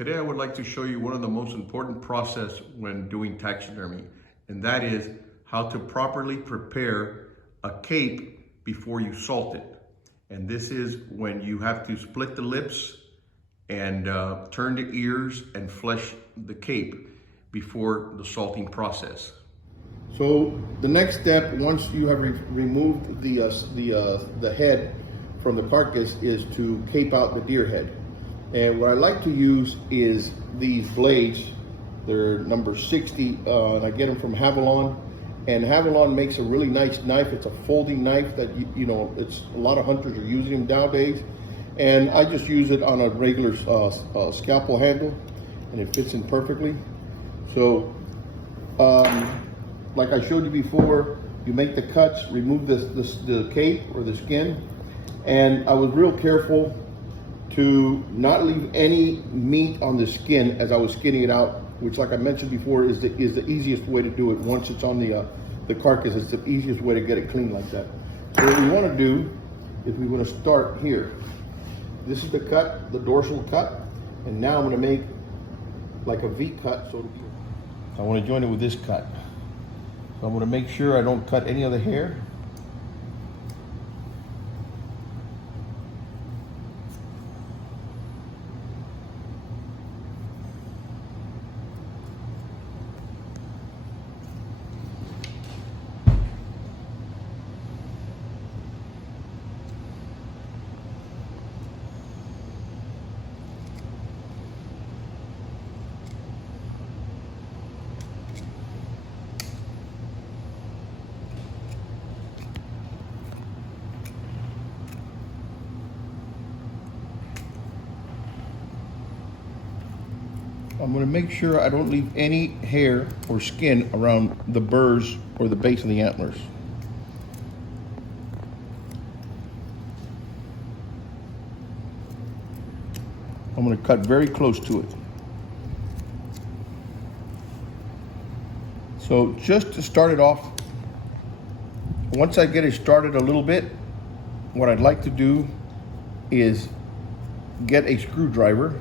Today I would like to show you one of the most important process when doing taxidermy, and that is how to properly prepare a cape before you salt it. And this is when you have to split the lips and turn the ears and flesh the cape before the salting process. So the next step, once you have removed the head from the carcass, is to cape out the deer head. And what I like to use is these blades. They're number 60, and I get them from Havalon. And Havalon makes a really nice knife. It's a folding knife that you know, it's a lot of hunters are using them nowadays. And I just use it on a regular scalpel handle, and it fits in perfectly. So, like I showed you before, you make the cuts, remove the cape or the skin, and I was real careful to not leave any meat on the skin as I was skinning it out, which, like I mentioned before, is the easiest way to do it. Once it's on the carcass, it's the easiest way to get it clean like that. So what we want to do is we want to start here. This is the cut, the dorsal cut, and now I'm going to make like a V cut. So I want to join it with this cut. So I'm going to make sure I don't cut any of the hair. I'm going to make sure I don't leave any hair or skin around the burrs or the base of the antlers. I'm going to cut very close to it. So just to start it off, once I get it started a little bit, what I'd like to do is get a screwdriver.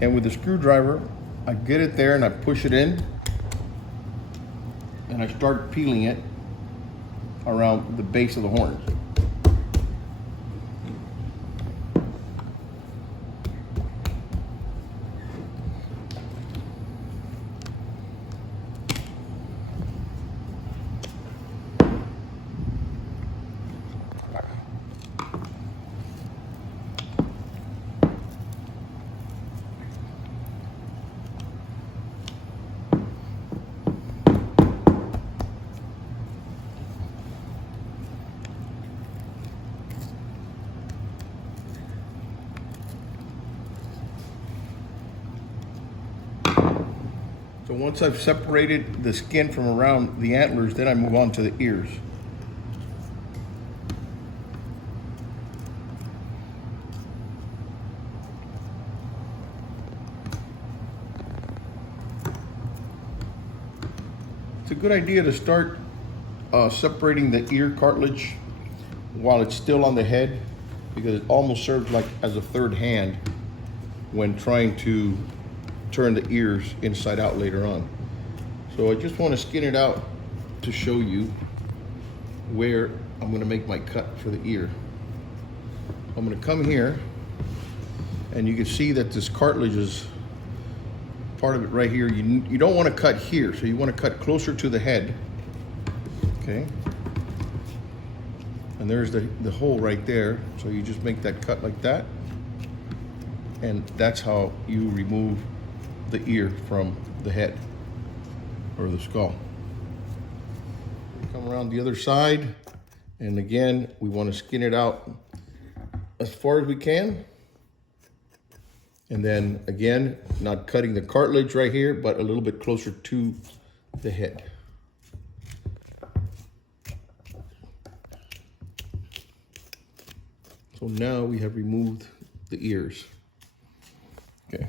And with the screwdriver, I get it there and I push it in, and I start peeling it around the base of the horns. So once I've separated the skin from around the antlers, then I move on to the ears. It's a good idea to start separating the ear cartilage while it's still on the head, because it almost serves like as a third hand when trying to turn the ears inside out later on. So I just want to skin it out to show you where I'm going to make my cut for the ear. I'm going to come here, and you can see that this cartilage is part of it right here. You don't want to cut here, so you want to cut closer to the head. Okay, and there's the hole right there, so you just make that cut like that, and that's how you remove the ear from the head or the skull. Come around the other side, and again, we want to skin it out as far as we can. And then again, not cutting the cartilage right here, but a little bit closer to the head. So now we have removed the ears. Okay.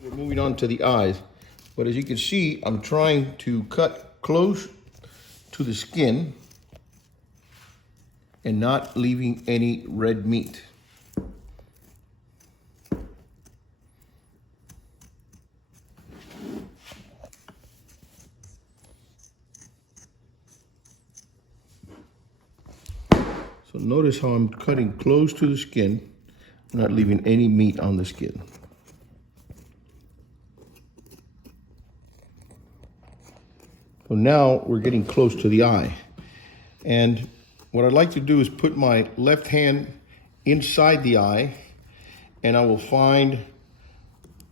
We're moving on to the eyes, but as you can see, I'm trying to cut close to the skin and not leaving any red meat. So notice how I'm cutting close to the skin, not leaving any meat on the skin. So now we're getting close to the eye. And what I'd like to do is put my left hand inside the eye, and I will find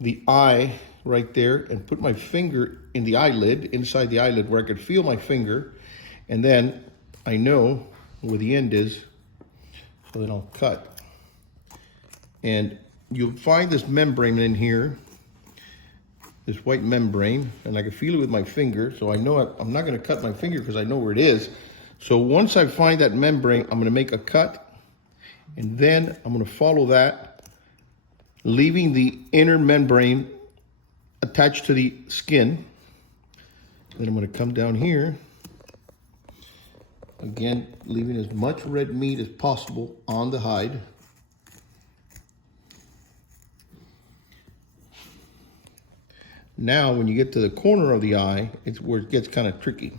the eye right there and put my finger in the eyelid, inside the eyelid, where I could feel my finger, and then I know where the end is, so then I'll cut. And you'll find this membrane in here, this white membrane, and I can feel it with my finger, so I know I'm not gonna cut my finger because I know where it is. So once I find that membrane, I'm gonna make a cut, and then I'm gonna follow that, leaving the inner membrane attached to the skin. Then I'm gonna come down here, again, leaving as much red meat as possible on the hide. Now, when you get to the corner of the eye, it's where it gets kind of tricky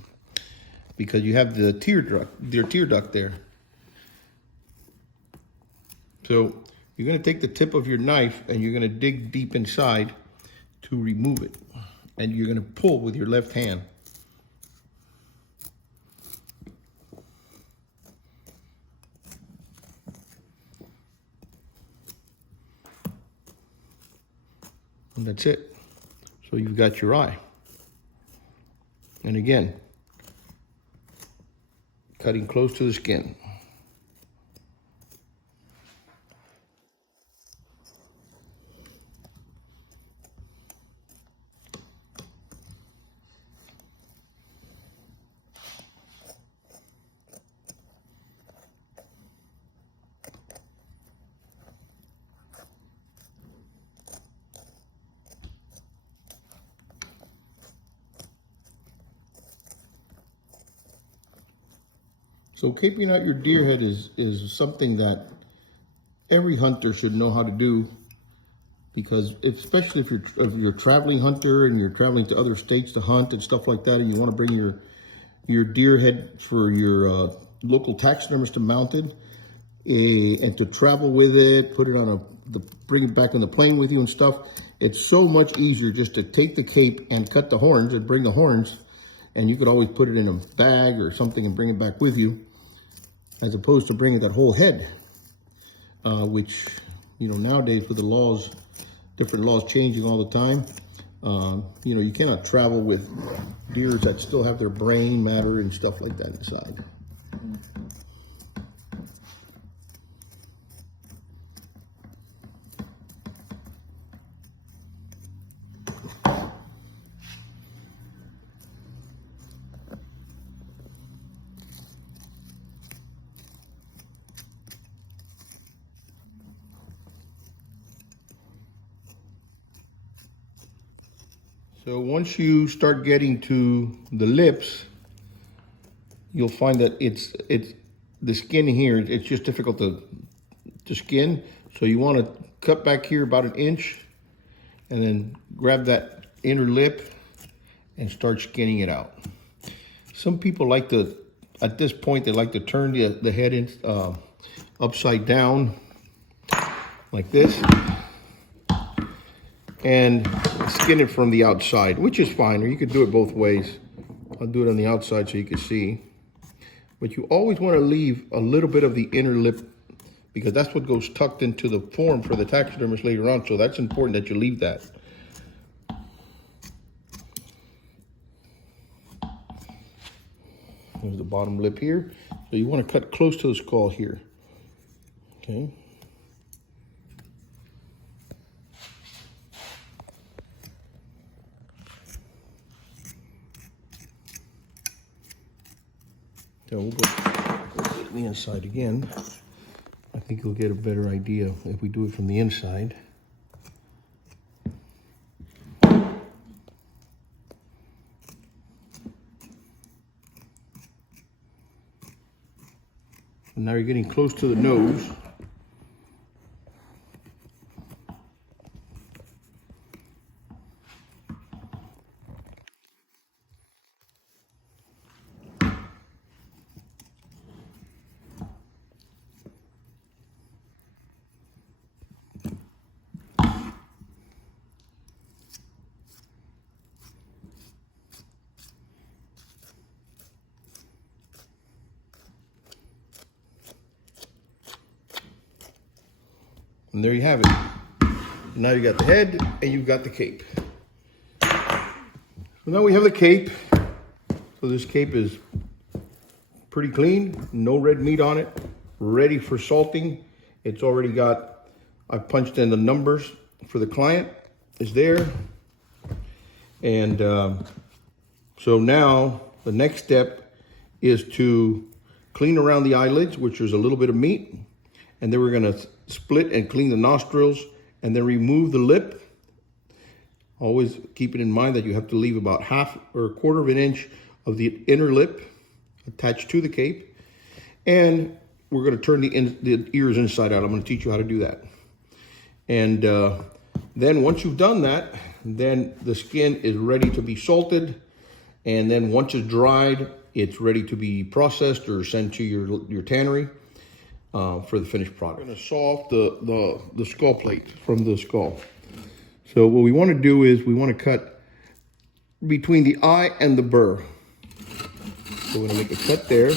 because you have the tear duct there. So you're gonna take the tip of your knife and you're gonna dig deep inside to remove it. And you're gonna pull with your left hand. And that's it. So you've got your eye. And again, cutting close to the skin. So caping out your deer head is something that every hunter should know how to do, because especially if you're a traveling hunter and you're traveling to other states to hunt and stuff like that, and you want to bring your deer head for your local taxidermist to mount it, and to travel with it, put it on bring it back on the plane with you and stuff. It's so much easier just to take the cape and cut the horns and bring the horns, and you could always put it in a bag or something and bring it back with you, as opposed to bringing that whole head, which, you know, nowadays with the laws, different laws changing all the time, you know, you cannot travel with deers that still have their brain matter and stuff like that inside. So once you start getting to the lips, you'll find that it's the skin here, it's just difficult to skin. So you want to cut back here about 1 inch and then grab that inner lip and start skinning it out. Some people like to, at this point, they like to turn the head in, upside down like this, and skin it from the outside, which is fine, or you could do it both ways. I'll do it on the outside so you can see. But you always want to leave a little bit of the inner lip, because that's what goes tucked into the form for the taxidermist later on. So that's important that you leave that. There's the bottom lip here. So you want to cut close to the skull here. Okay. So we'll go to the inside again. I think you'll get a better idea if we do it from the inside. And now you're getting close to the nose. And there you have it. Now you got the head and you've got the cape. So now we have the cape. So this cape is pretty clean, no red meat on it, ready for salting. It's already got, I punched in the numbers for the client, is there. And so now the next step is to clean around the eyelids, which is a little bit of meat. And then we're gonna split and clean the nostrils and then remove the lip. Always keeping in mind that you have to leave about half or a quarter of an inch of the inner lip attached to the cape. And we're gonna turn the ears inside out. I'm gonna teach you how to do that. And then once you've done that, then the skin is ready to be salted. And then once it's dried, it's ready to be processed or sent to your tannery for the finished product. We're gonna saw off the skull plate from the skull. So what we wanna do is we wanna cut between the eye and the burr. So we're gonna make a cut there.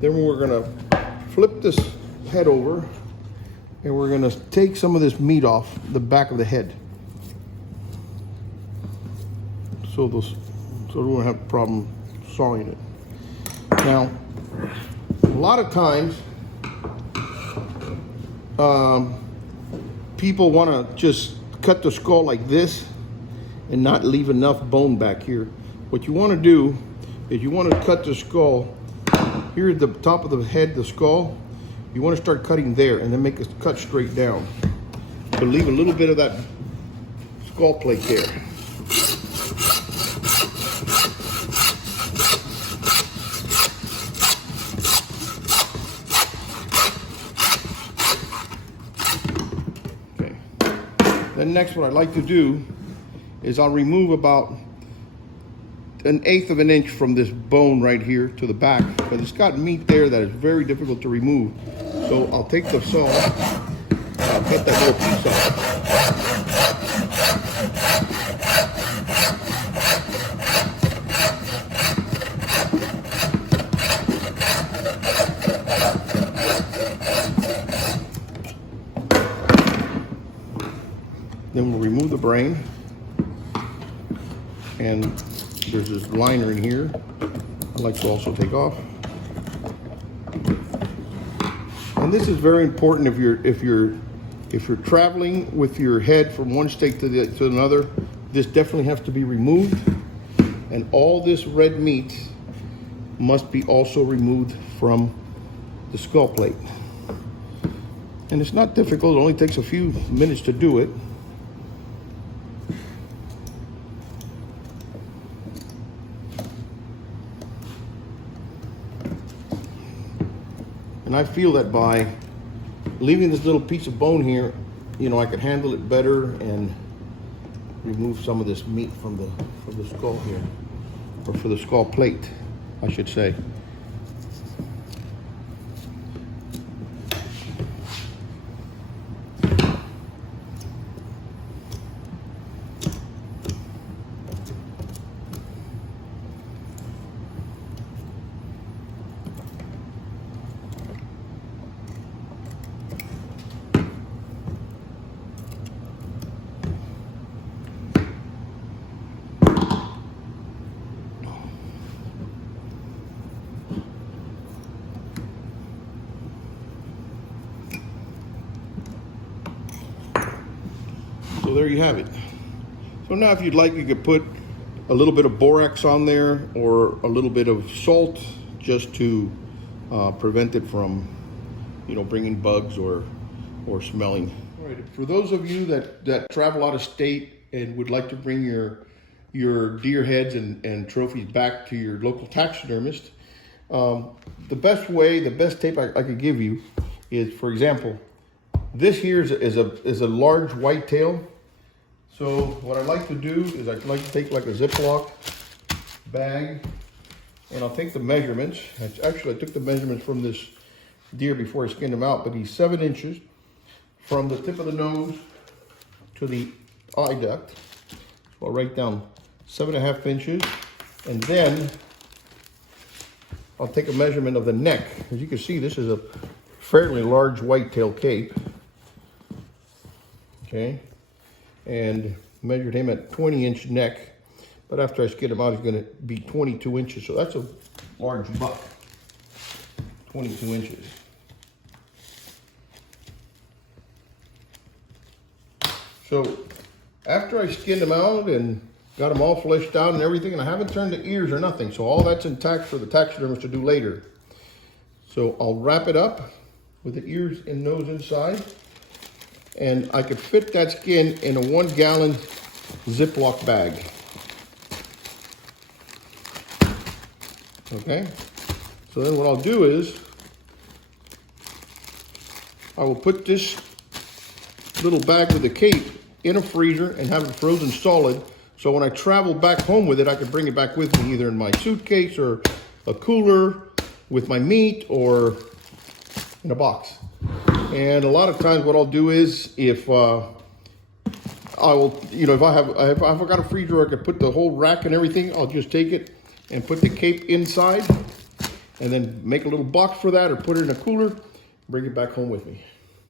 Then we're gonna flip this head over and we're gonna take some of this meat off the back of the head. So we won't have a problem sawing it. Now, a lot of times, people wanna just cut the skull like this and not leave enough bone back here. What you wanna do is you wanna cut the skull. Here at the top of the head, the skull, you want to start cutting there and then make a cut straight down. So leave a little bit of that skull plate there. Okay. Then next what I'd like to do is I'll remove about 1/8 of an inch from this bone right here to the back, because it's got meat there that is very difficult to remove. So I'll take the saw and I'll cut that little piece off. Then we'll remove the brain, and there's this liner in here I'd like to also take off. And this is very important if you're traveling with your head from one state to another. This definitely has to be removed, and all this red meat must be also removed from the skull plate. And it's not difficult, it only takes a few minutes to do it. And I feel that by leaving this little piece of bone here, you know, I could handle it better and remove some of this meat from the skull here, or for the skull plate, I should say. So there you have it. So now if you'd like, you could put a little bit of borax on there or a little bit of salt just to prevent it from, you know, bringing bugs or smelling. All right, for those of you that travel out of state and would like to bring your deer heads and trophies back to your local taxidermist, the best tip I could give you is, for example, this here is a large whitetail. So what I like to do is I like to take like a Ziploc bag, and I'll take the measurements. Actually, I took the measurements from this deer before I skinned him out, but he's 7 inches from the tip of the nose to the eye duct. So I'll write down 7.5 inches, and then I'll take a measurement of the neck. As you can see, this is a fairly large whitetail cape. Okay, and measured him at 20-inch neck, but after I skid him out, he's going to be 22 inches. So that's a large buck, 22 inches. So after I skinned him out and got them all fleshed out and everything, and I haven't turned the ears or nothing, so all that's intact for the taxidermist to do later. So I'll wrap it up with the ears and nose inside, and I could fit that skin in a 1-gallon Ziploc bag. Okay, so then what I'll do is I will put this little bag with the cape in a freezer and have it frozen solid, so when I travel back home with it, I can bring it back with me, either in my suitcase or a cooler with my meat, or in a box. And a lot of times what I'll do is, if I will, you know, if I've got a freezer where I could put the whole rack and everything, I'll just take it and put the cape inside, and then make a little box for that, or put it in a cooler, bring it back home with me.